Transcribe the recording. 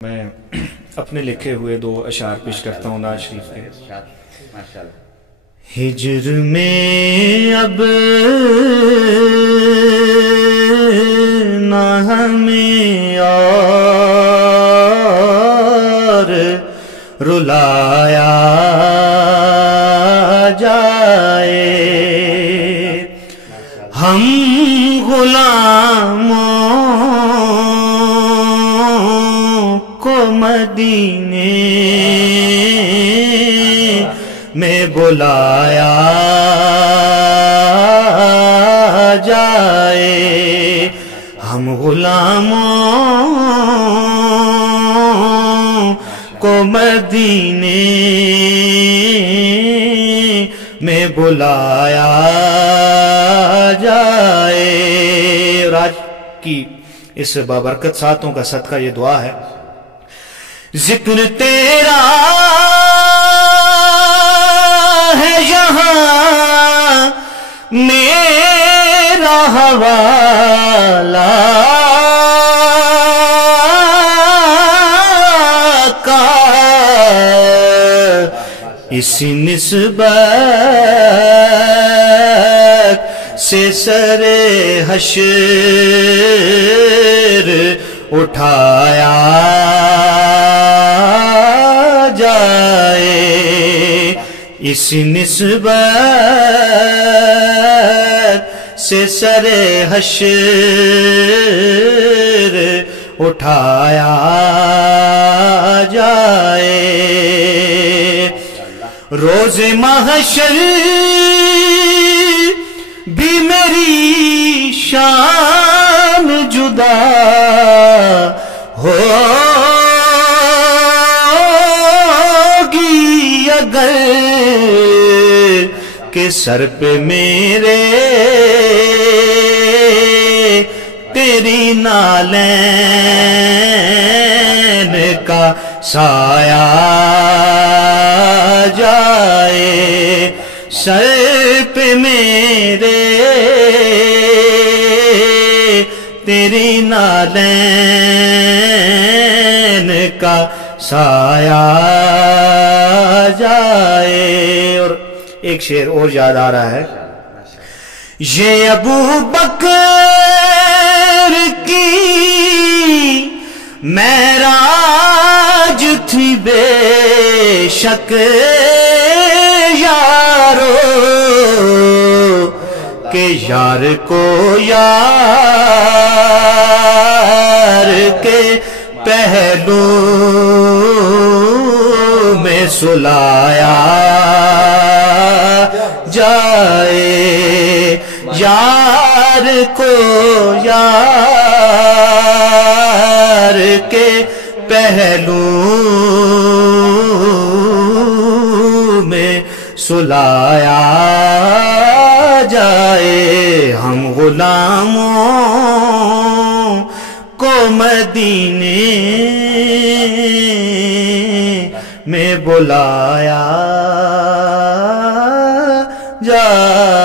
میں اپنے لکھے ہوئے دو اشعار پیش کرتا ہوں ناز شریف کے۔ ہجر میں اب نہ ہمیں اور رلایا جائے، ہم غلاموں کو مدینے میں بلایا جائے، ہم غلاموں کو مدینے میں بلایا جائے۔ راج کی اس بابرکت ساتوں کا صدقہ یہ دعا ہے، ذکر تیرا ہے یہاں میرا حوالہ کا، اسی نسبت سے سر حشر اٹھایا جائے، اس نسبت سے سر حشر اٹھایا جائے، روز محشر بھی میری شان جدا ہوگی اگر کہ سر پہ میرے تیری نالین کا سایہ جائے، سر پہ میرے تیری نالین کا سایہ جائے۔ اور ایک شعر اور یاد آ رہا ہے، یہ ابو بکر کی معراج تھی بے شک یارو، کہ یار کو یار کے پہلو میں سلایا جائے، یار کو یار کے پہلو میں سلایا جائے، ہم غلاموں کو مدینے میں بلایا جائے۔